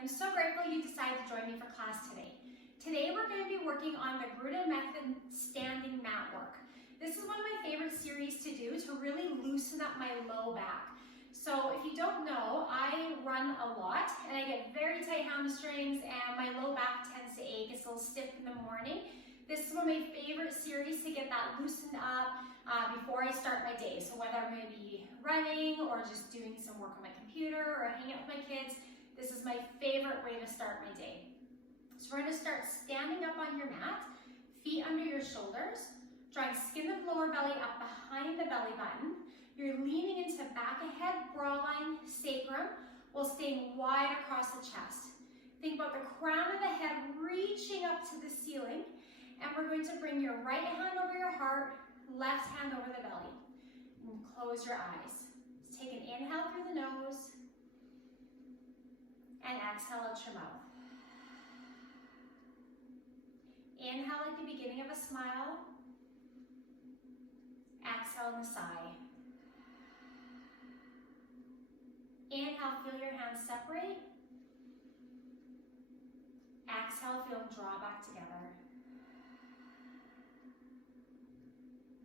I'm so grateful you decided to join me for class today. Today we're going to be working on the Garuda Method standing mat work. This is one of my favorite series to do to really loosen up my low back. So if you don't know, I run a lot and I get very tight hamstrings and my low back tends to ache. It's a little stiff in the morning. This is one of my favorite series to get that loosened up before I start my day. So whether I'm going to be running or just doing some work on my computer or hanging out with my kids, this is my favorite way to start my day. So we're going to start standing up on your mat, feet under your shoulders, drawing skin of lower belly up behind the belly button. You're leaning into back of head, brow line, sacrum, while staying wide across the chest. Think about the crown of the head reaching up to the ceiling, and we're going to bring your right hand over your heart, left hand over the belly. And close your eyes. Take an inhale through the nose, and exhale out your mouth. Inhale like the beginning of a smile. Exhale in the sigh. Inhale, feel your hands separate. Exhale, feel them draw back together.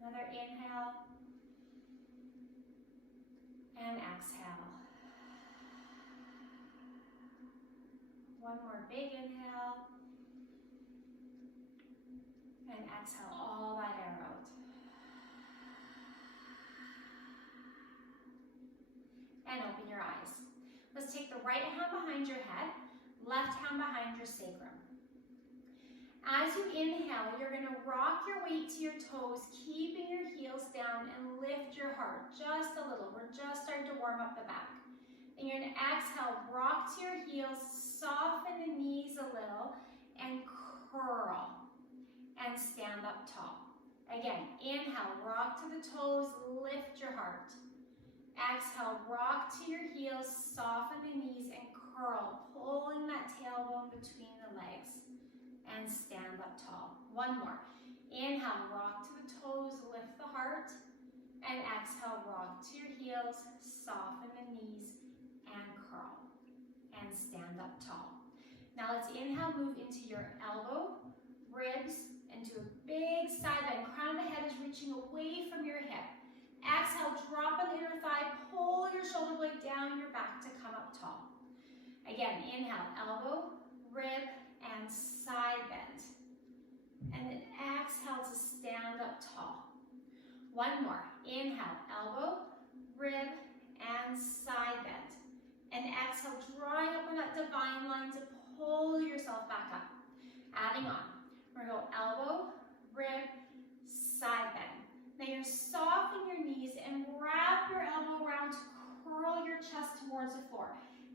Another inhale. And exhale. One more big inhale. And exhale all that air out. And open your eyes. Let's take the right hand behind your head, left hand behind your sacrum. As you inhale, you're going to rock your weight to your toes, keeping your heels down, and lift your heart just a little. We're just starting to warm up the back. And you're going to exhale, rock to your heels, soften the knees a little, and curl, and stand up tall. Again, inhale, rock to the toes, lift your heart. Exhale, rock to your heels, soften the knees, and curl, pulling that tailbone between the legs, and stand up tall. One more. Inhale, rock to the toes, lift the heart, and exhale, rock to your heels, soften the knees, and curl, and stand up tall. Now let's inhale, move into your elbow, ribs, and do a big side bend. Crown of the head is reaching away from your hip. Exhale, drop on the inner thigh, pull your shoulder blade down your back to come up tall. Again, inhale, elbow, rib, and side bend. And then exhale to stand up tall. One more. Inhale, elbow, rib, and side bend. And exhale, drawing up on that divine line to pull yourself back up. Adding on. We're going to go elbow, rib, side bend. Now you're softening your knees and wrap your elbow around to curl your chest towards the floor.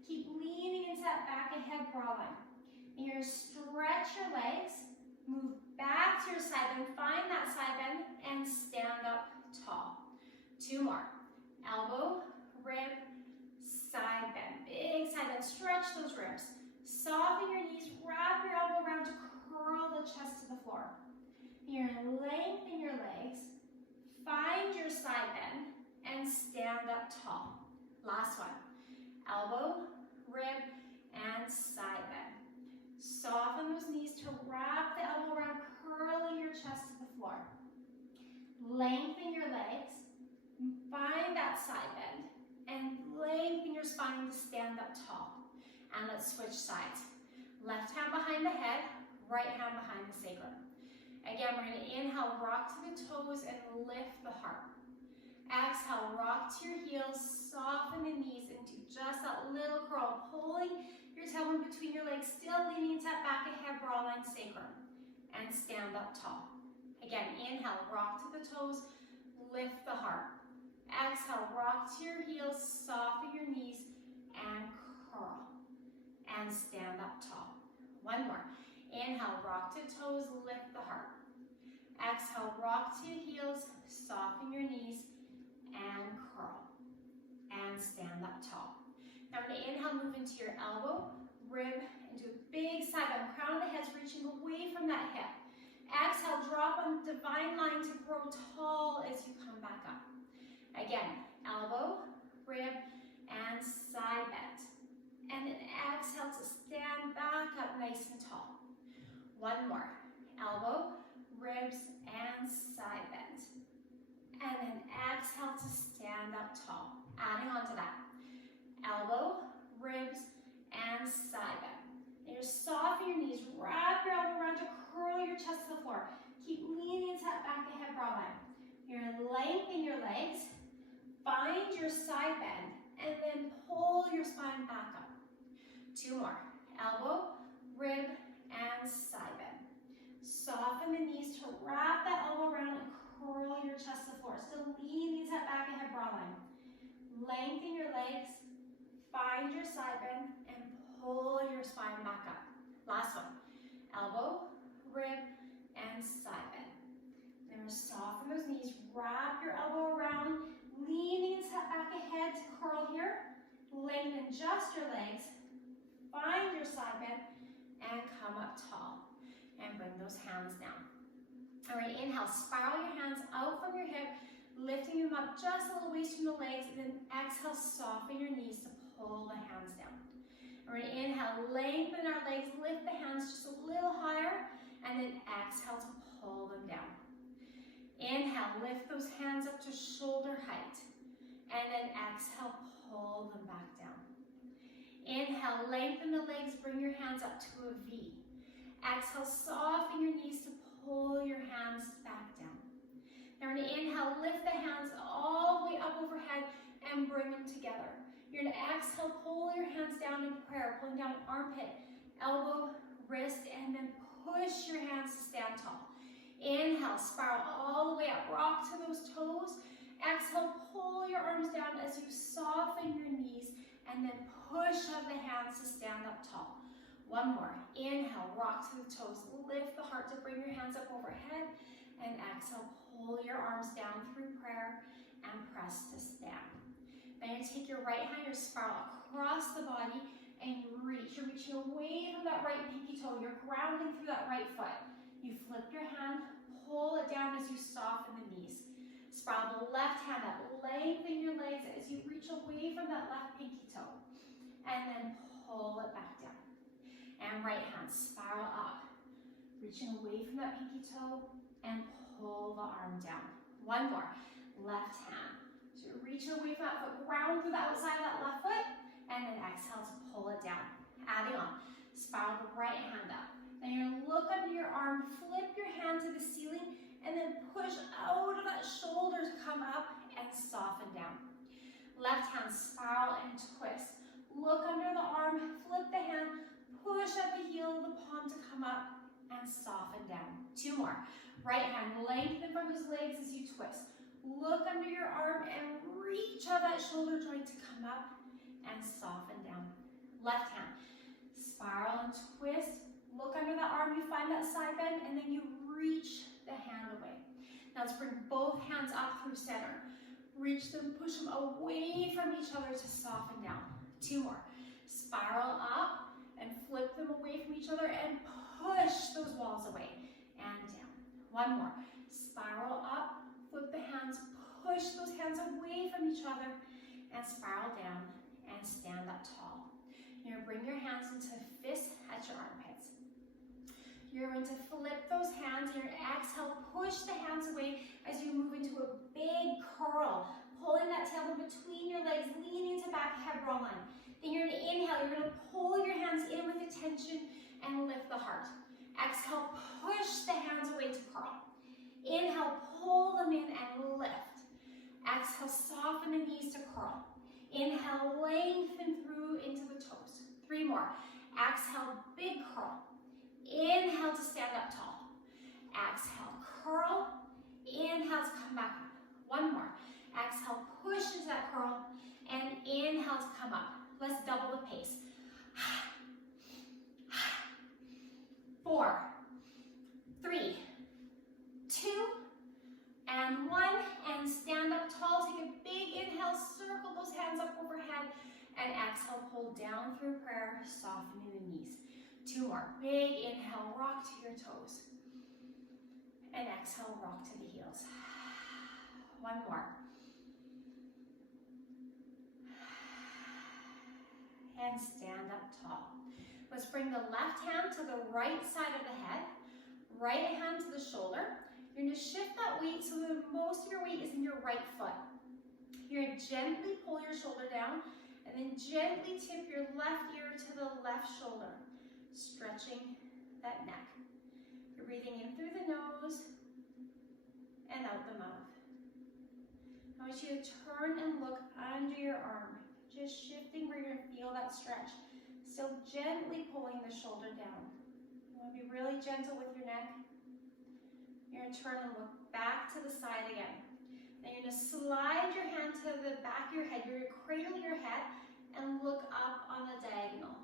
Keep leaning into that back of head brow line. And you're going to stretch your legs, move back to your side bend, find that side bend, and stand up tall. Two more. Elbow, rib, side bend. Big side bend. Stretch those ribs. Soften your knees, wrap your elbow around to curl the chest to the floor. You're going to lengthen your legs, find your side bend, and stand up tall. Last one. Elbow, rib, and side bend. Soften those knees to wrap the elbow around, curling your chest to the floor. Lengthen your legs, find that side bend, and lengthen your spine to stand up tall. And let's switch sides. Left hand behind the head, right hand behind the sacrum. Again, we're going to inhale, rock to the toes, and lift the heart. Exhale, rock to your heels, soften the knees, and do just that little curl, pulling your tailbone between your legs, still leaning into that back of head, brow line, sacrum, and stand up tall. Again, inhale, rock to the toes, lift the heart. Exhale, rock to your heels, soften your knees, and curl, and stand up tall. One more. Inhale, rock to toes, lift the heart. Exhale, rock to your heels, soften your knees, and curl, and stand up tall. Now we're going to inhale, move into your elbow, rib, and do a big side bend. Crown of the head's reaching away from that hip. Exhale, drop on the divine line to grow tall as you come back up. Again, elbow, rib, and side bend. And then exhale to stand nice and tall. One more. Elbow, ribs, and side bend. And then exhale to stand up tall. Adding on to that. Elbow, ribs, and side bend. And you're soften your knees. Wrap your elbow around to curl your chest to the floor. Keep leaning into that back ahead brow line. You're going to lengthen your legs. Find your side bend. And then pull your spine back up. Two more. Elbow, rib, and side bend. Soften the knees to wrap that elbow around and curl your chest to the floor. Still lean into that back ahead brow line. Lengthen your legs. Find your side bend and pull your spine back up. Last one. Elbow, rib, and side bend. Then we'll soften those knees. Wrap your elbow around. Leaning into that back ahead to curl here. Lengthen just your legs. Find your side bend and come up tall. And bring those hands down. All right, inhale, spiral your hands out from your hip, lifting them up just a little ways from the legs, and then exhale, soften your knees to pull the hands down. All right, inhale, lengthen our legs, lift the hands just a little higher, and then exhale to pull them down. Inhale, lift those hands up to shoulder height, and then exhale, pull them back down. Inhale, lengthen the legs, bring your hands up to a V. Exhale, soften your knees to pull your hands back down. Now we're going to inhale, lift the hands all the way up overhead and bring them together. You're going to exhale, pull your hands down in prayer, pulling down armpit, elbow, wrist, and then push your hands to stand tall. Inhale, spiral all the way up, rock to those toes. Exhale, pull your arms down as you soften your knees, and then push up the hands to stand up tall. One more. Inhale, rock to the toes. Lift the heart to bring your hands up overhead. And exhale, pull your arms down through prayer and press to stand. Then you're going to take your right hand, your spiral across the body, and reach. You're reaching away from that right pinky toe. You're grounding through that right foot. You flip your hand, pull it down as you soften the knees. Spiral the left hand up. Lengthen your legs as you reach away from that left pinky toe. And then pull it back down. And right hand, spiral up. Reaching away from that pinky toe and pull the arm down. One more. Left hand. So you're reaching away from that foot, ground through the outside of that left foot, and then exhale to pull it down. Adding on. Spiral the right hand up. Then you're going to look under your arm, flip your hand to the ceiling, and then push out of that shoulder to come up and soften down. Left hand, spiral and twist. Look under the arm, flip the hand, push at the heel of the palm to come up and soften down. Two more. Right hand, lengthen from his legs as you twist. Look under your arm and reach out that shoulder joint to come up and soften down. Left hand, spiral and twist. Look under the arm, you find that side bend, and then you reach the hand away. Now let's bring both hands up through center. Reach them, push them away from each other to soften down. Two more. Spiral up and flip them away from each other and push those walls away and down. One more. Spiral up, flip the hands, push those hands away from each other and spiral down and stand up tall. You're going to bring your hands into fists at your armpits. You're going to flip those hands. You're going to exhale, push the hands away as you move into a big curl, pulling that tailbone between your legs, leaning to back head roll line. Then you're going to inhale. You're going to pull your hands in with attention and lift the heart. Exhale, push the hands away to curl. Inhale, pull them in and lift. Exhale, soften the knees to curl. Inhale, lengthen through into the toes. Three more. Exhale, big curl. Inhale to stand up tall. Exhale, curl. Inhale to come back up. One more. Exhale, push into that curl. And inhale to come up. Let's double the pace. 4, 3, 2, and 1. And stand up tall. Take a big inhale. Circle those hands up overhead. And exhale, pull down through prayer, softening the knees. 2 more. Big inhale, rock to your toes. And exhale, rock to the heels. 1 more. and stand up tall. Let's bring the left hand to the right side of the head, right hand to the shoulder. You're going to shift that weight so that most of your weight is in your right foot. You're going to gently pull your shoulder down and then gently tip your left ear to the left shoulder, stretching that neck. You're breathing in through the nose and out the mouth. I want you to turn and look under your arm, just shifting where you're going to feel that stretch. Still gently pulling the shoulder down. You want to be really gentle with your neck. You're going to turn and look back to the side again. Then you're going to slide your hand to the back of your head. You're going to cradle your head and look up on a diagonal.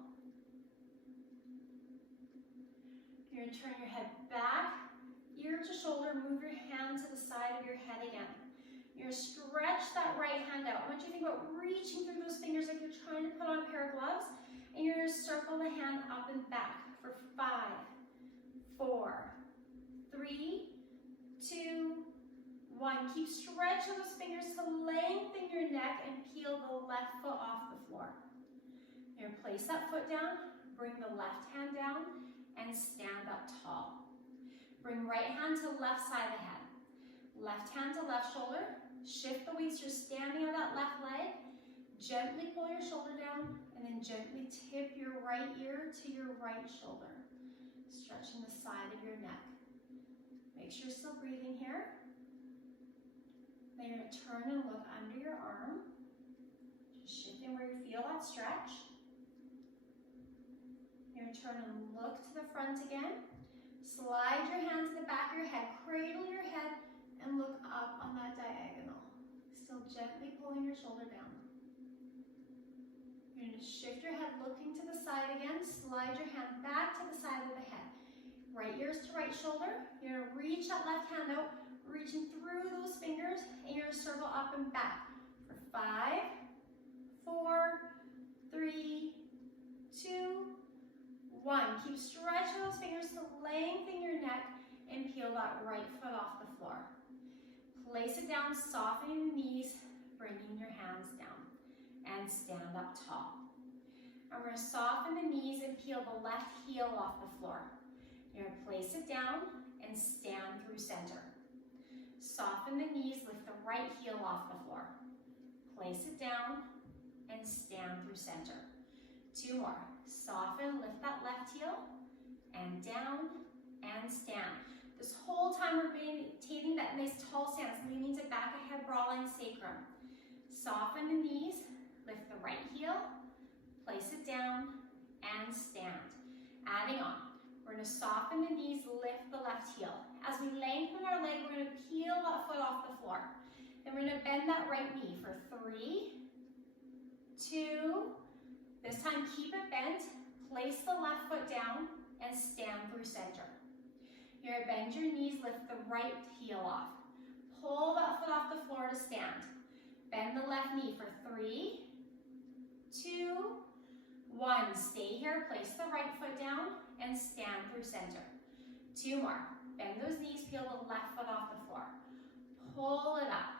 You're going to turn your head back, ear to shoulder, move your hand to the side of your head again. You're going to stretch that right hand out. I want you to think about reaching through those fingers like you're trying to put on a pair of gloves. And you're going to circle the hand up and back for 5, 4, 3, 2, 1. Keep stretching those fingers to lengthen your neck and peel the left foot off the floor. You're going to place that foot down, bring the left hand down, and stand up tall. Bring right hand to left side of the head. Left hand to left shoulder. Shift the weights, you're standing on that left leg. Gently pull your shoulder down and then gently tip your right ear to your right shoulder, stretching the side of your neck. Make sure you're still breathing here. Then you're going to turn and look under your arm, just shifting where you feel that stretch. You're going to turn and look to the front again. Slide your hand to the back of your head, cradle your head, and look up on that diagonal. Still gently pulling your shoulder down. You're going to shift your head looking to the side again. Slide your hand back to the side of the head. Right ears to right shoulder. You're going to reach that left hand out, reaching through those fingers, and you're going to circle up and back for 5, 4, 3, 2, 1. Keep stretching those fingers to lengthen your neck and peel that right foot off the floor. Place it down, softening the knees, bringing your hands down, and stand up tall. And we're going to soften the knees and peel the left heel off the floor. You're going to place it down and stand through center. Soften the knees, lift the right heel off the floor. Place it down and stand through center. 2 more. Soften, lift that left heel, and down, and stand. This whole time we're maintaining that nice tall stance, leaning to back of head, brow line, sacrum. Soften the knees, lift the right heel, place it down, and stand. Adding on. We're going to soften the knees, lift the left heel. As we lengthen our leg, we're going to peel that foot off the floor. Then we're going to bend that right knee for 3, 2, this time keep it bent, place the left foot down, and stand through center. You're going to bend your knees, lift the right heel off. Pull that foot off the floor to stand. Bend the left knee for 3, 2, 1. Stay here, place the right foot down, and stand through center. 2 more. Bend those knees, peel the left foot off the floor. Pull it up,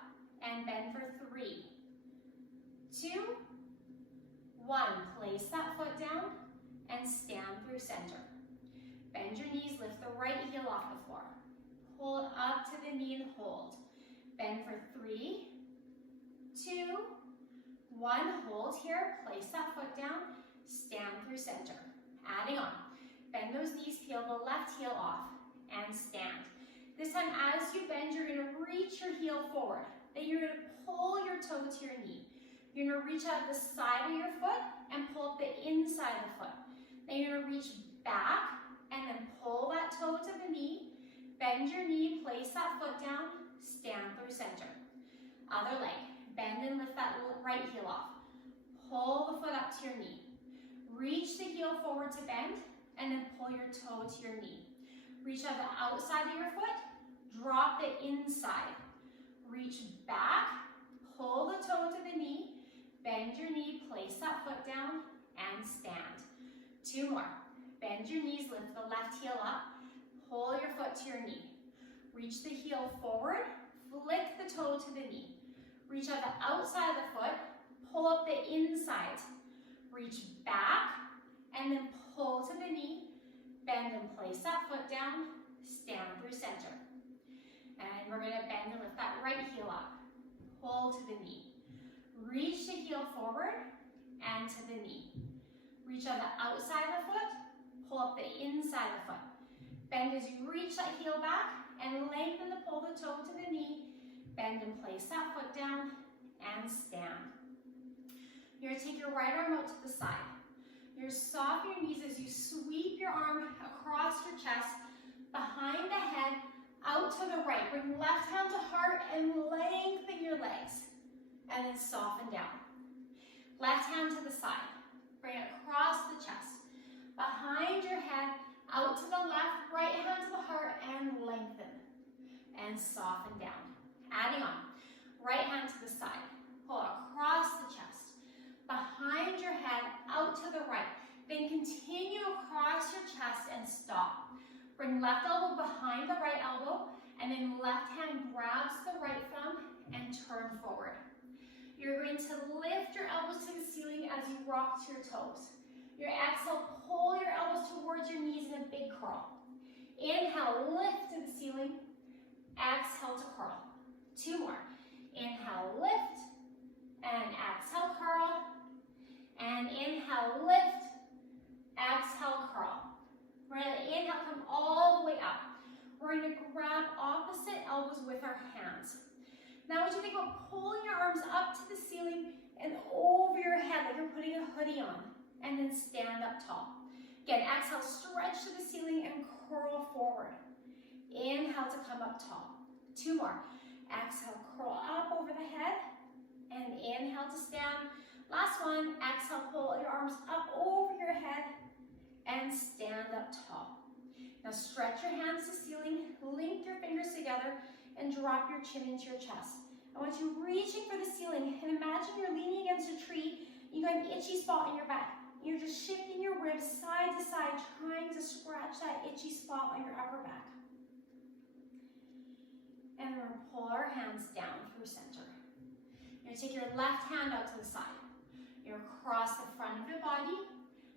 and bend for 3, 2, 1. Place that foot down, and stand through center. Bend your knees, lift the right heel off the floor. Pull it up to the knee and hold. Bend for 3, 2, 1. Hold here, place that foot down, stand through center. Adding on. Bend those knees, peel the left heel off, and stand. This time, as you bend, you're going to reach your heel forward. Then you're going to pull your toe to your knee. You're going to reach out the side of your foot and pull up the inside of the foot. Then you're going to reach back and then pull that toe to the knee. Bend your knee, place that foot down, stand through center. Other leg. Bend and lift that right heel off. Pull the foot up to your knee. Reach the heel forward to bend and then pull your toe to your knee. Reach out the outside of your foot, drop the inside. Reach back, pull the toe to the knee, bend your knee, place that foot down, and stand. 2 more. Bend your knees, lift the left heel up, pull your foot to your knee. Reach the heel forward, flick the toe to the knee. Reach out the outside of the foot, pull up the inside. Reach back, and then pull to the knee, bend and place that foot down, stand through center. And we're gonna bend and lift that right heel up. Pull to the knee. Reach the heel forward and to the knee. Reach on the outside of the foot, pull up the inside of the foot. Bend as you reach that heel back and lengthen the pull the toe to the knee. Bend and place that foot down and stand. You're gonna take your right arm out to the side. You're soften your knees as you sweep your arm across your chest, behind the head, out to the right. Bring left hand to heart and lengthen your legs. And then soften down. Left hand to the side. Bring it across the chest. Behind your head, out to the left, right hand to the heart, and lengthen. And soften down. Adding on. Right hand to the side. Pull across the chest. Behind your head, out to the right. Then continue across your chest and stop. Bring left elbow behind the right elbow, and then left hand grabs the right thumb and turn forward. You're going to lift your elbows to the ceiling as you rock to your toes. Your exhale, pull your elbows towards your knees in a big curl. Inhale, lift to the ceiling. Exhale to curl. 2 more. Inhale, lift, and exhale, curl. And inhale, lift, exhale, curl. We're going to inhale, come all the way up. We're going to grab opposite elbows with our hands. Now I want you to think about pulling your arms up to the ceiling and over your head like you're putting a hoodie on. And then stand up tall. Again, exhale, stretch to the ceiling and curl forward. Inhale to come up tall. 2 more. Exhale, curl up over the head. And inhale to stand. Last one. Exhale, pull your arms up over your head and stand up tall. Now stretch your hands to the ceiling, link your fingers together, and drop your chin into your chest. I want you reaching for the ceiling, and imagine you're leaning against a tree. You got an itchy spot in your back. You're just shifting your ribs side to side, trying to scratch that itchy spot on your upper back. And we're going to pull our hands down through center. You're going to take your left hand out to the side. You're across the front of your body,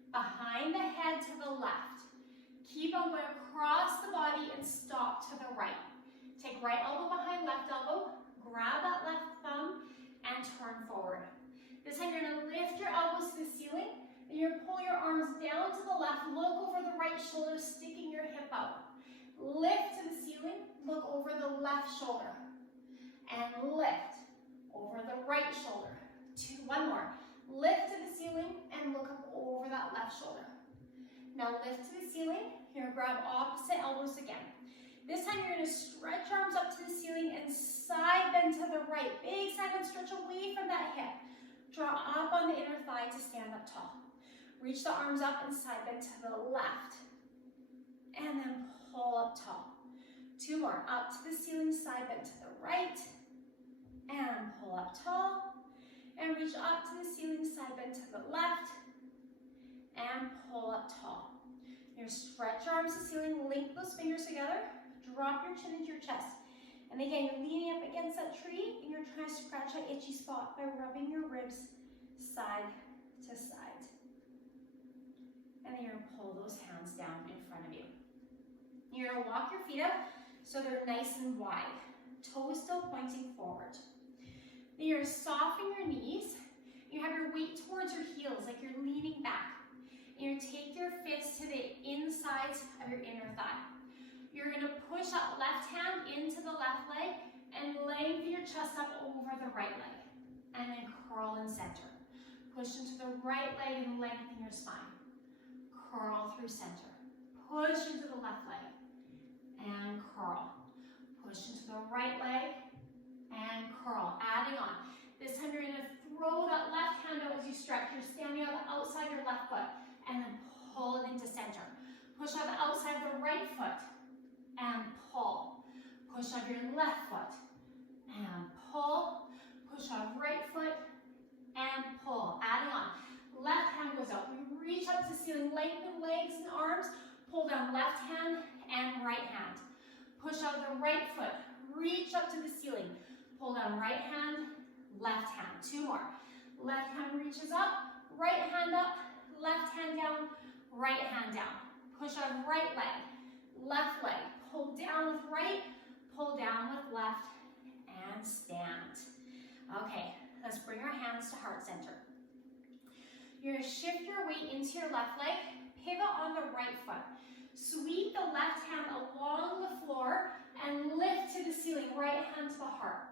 behind the head to the left. Keep on going across the body and stop to the right. Take right elbow behind left elbow, grab that left thumb, and turn forward. This time you're going to lift your elbows to the ceiling, and you're going to pull your arms down to the left, look over the right shoulder, sticking your hip out. Lift to the ceiling, look over the left shoulder, and lift over the right shoulder. 1 more. Lift to the ceiling and look up over that left shoulder. Now lift to the ceiling. You're going to grab opposite elbows again. This time you're going to stretch arms up to the ceiling and side bend to the right. Big side bend, stretch away from that hip. Draw up on the inner thigh to stand up tall. Reach the arms up and side bend to the left. And then pull up tall. 2 more. Up to the ceiling, side bend to the right. And pull up tall. And reach up to the ceiling, side bend to the left. And pull up tall. You're going to stretch your arms to the ceiling, link those fingers together. Drop your chin into your chest. And again, you're leaning up against that tree and you're trying to scratch that itchy spot by rubbing your ribs side to side. And then you're going to pull those hands down in front of you. You're going to walk your feet up so they're nice and wide. Toes still pointing forward. Then you're going to soften your knees. You have your weight towards your heels like you're leaning back. And you're going to take your fists to the insides of your inner thigh. You're going to push that left hand into the left leg and lengthen your chest up over the right leg. And then curl in center. Push into the right leg and lengthen your spine. Curl through center. Push into the left leg and curl. Push into the right leg and curl. Adding on. This time you're going to throw that left hand out as you stretch. You're standing on the outside of your left foot and then pull it into center. Push on the outside of the right foot and pull. Push on your left foot and pull. Push on right foot and pull. Adding on. Left hand goes up. We reach up to the ceiling, lengthen legs and arms. Pull down left hand and right hand. Push out the right foot. Reach up to the ceiling. Pull down right hand, left hand. 2 more. Left hand reaches up, right hand up, left hand down. right hand down. Push on right leg, left leg. Pull down with right, pull down with left, and stand. Okay, let's bring our hands to heart center. You're going to shift your weight into your left leg, pivot on the right foot. Sweep the left hand along the floor and lift to the ceiling, right hand to the heart.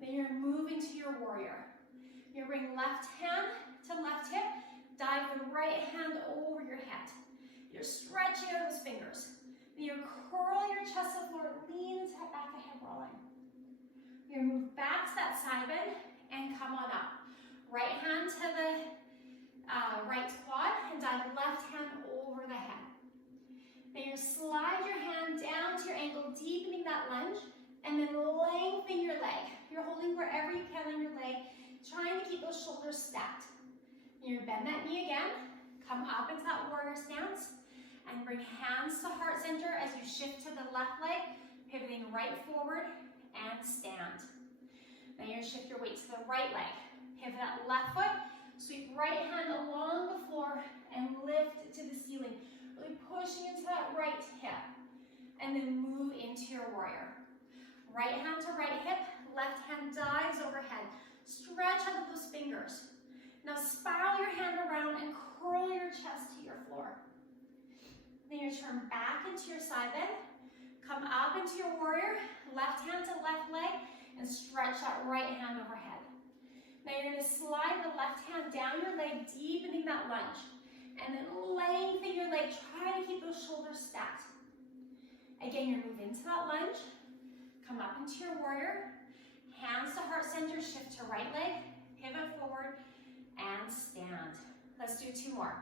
Then you're going to move into your warrior. You're going to bring left hand to left hip, dive the right hand over your head. You're stretching out those fingers. Then you curl your chest to the floor, lean into that back of head rolling. You're going to move back to that side bend and come on up. Right hand to the right quad and dive left hand over the head. Then you slide your hand down to your ankle, deepening that lunge, and then lengthen your leg. You're holding wherever you can on your leg, trying to keep those shoulders stacked. You're gonna bend that knee again, come up into that warrior stance, and bring hands to heart center as you shift to the left leg, pivoting right forward, and stand. Then you're gonna shift your weight to the right leg, pivot that left foot, sweep right hand along the floor, and lift it to the ceiling. Really pushing into that right hip, and then move into your warrior. Right hand to right hip, left hand dives overhead. Stretch out of those fingers. Now spiral your hand around and curl your chest to your floor. Then you turn back into your side bend, come up into your warrior, left hand to left leg, and stretch that right hand overhead. Now you're going to slide the left hand down your leg, deepening that lunge. And then lengthen your leg, try to keep those shoulders stacked. Again, you're moving into that lunge, come up into your warrior, hands to heart center, shift to right leg, pivot forward, and stand. Let's do two more.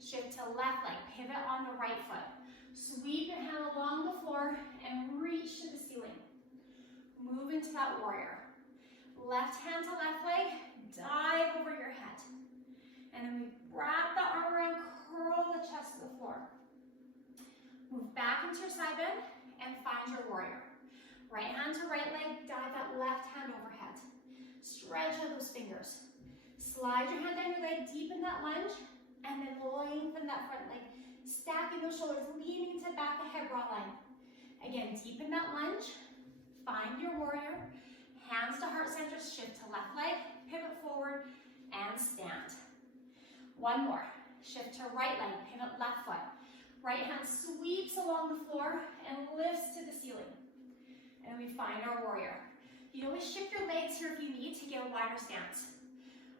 Shift to left leg, pivot on the right foot. Sweep your hand along the floor and reach to the ceiling. Move into that warrior. Left hand to left leg, dive over your head. And then we wrap the arm around, curl the chest to the floor. Move back into your side bend and find your warrior. Right hand to right leg, dive that left hand overhead. Stretch out those fingers. Slide your hand down your leg, deepen that lunge, and then lengthen that front leg. Stacking those shoulders, leaning to back the head raw line. Again, deepen that lunge, find your warrior. Hands to heart center, shift to left leg, pivot forward, and stand. One more. Shift to right leg, pivot left foot. Right hand sweeps along the floor and lifts to the ceiling. And we find our warrior. You can always shift your legs here if you need to get a wider stance.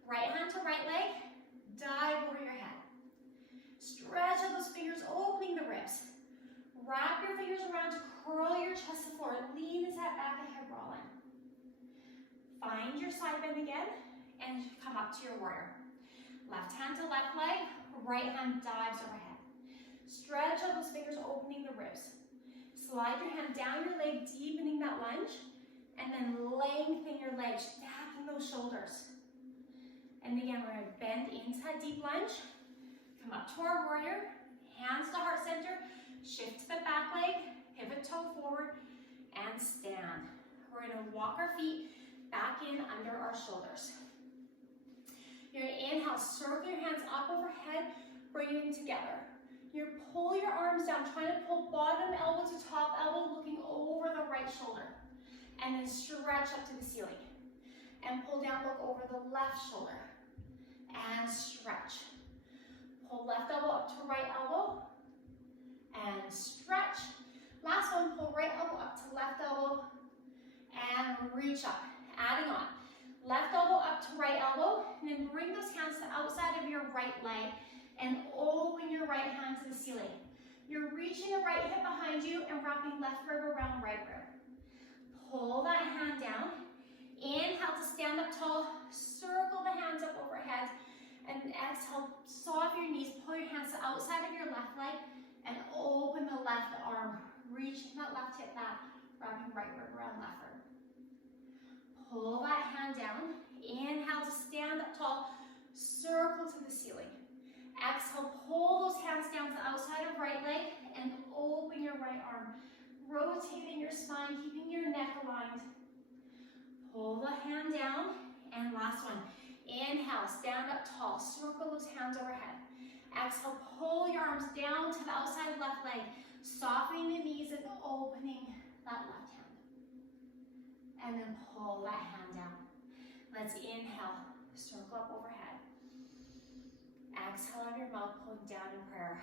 Right hand to right leg, dive over your head. Stretch out those fingers, opening the ribs. Wrap your fingers around to curl your chest to the floor. Lean into that back of the head raw line. Find your side bend again and come up to your warrior. Left hand to left leg, right hand dives overhead. Stretch out those fingers, opening the ribs. Slide your hand down your leg, deepening that lunge, and then lengthen your leg, stacking those shoulders. And again, we're going to bend into that deep lunge, come up to our warrior, hands to heart center, shift to the back leg, pivot toe forward, and stand. We're going to walk our feet back in under our shoulders. You're going to inhale, circle your hands up overhead, bring them together. You're going to pull your arms down, trying to pull bottom elbow to top elbow, looking over the right shoulder. And then stretch up to the ceiling. And pull down, look over the left shoulder. And stretch. Pull left elbow up to right elbow. And stretch. Last one, pull right elbow up to left elbow. And reach up. Adding on. Left elbow up to right elbow, and then bring those hands to the outside of your right leg and open your right hand to the ceiling. You're reaching the right hip behind you and wrapping left rib around right rib. Pull that hand down. Inhale to stand up tall. Circle the hands up overhead. And exhale, soft your knees. Pull your hands to the outside of your left leg and open the left arm. Reaching that left hip back, wrapping right rib around left rib. Pull that hand down. Inhale to stand up tall. Circle to the ceiling. Exhale, pull those hands down to the outside of right leg and open your right arm. Rotating your spine, keeping your neck aligned. Pull the hand down. And last one. Inhale, stand up tall, circle those hands overhead. Exhale, pull your arms down to the outside left leg, softening the knees and opening that left hand. And then pull that hand down. Let's inhale, circle up overhead. Exhale out of your mouth, pulling down in prayer.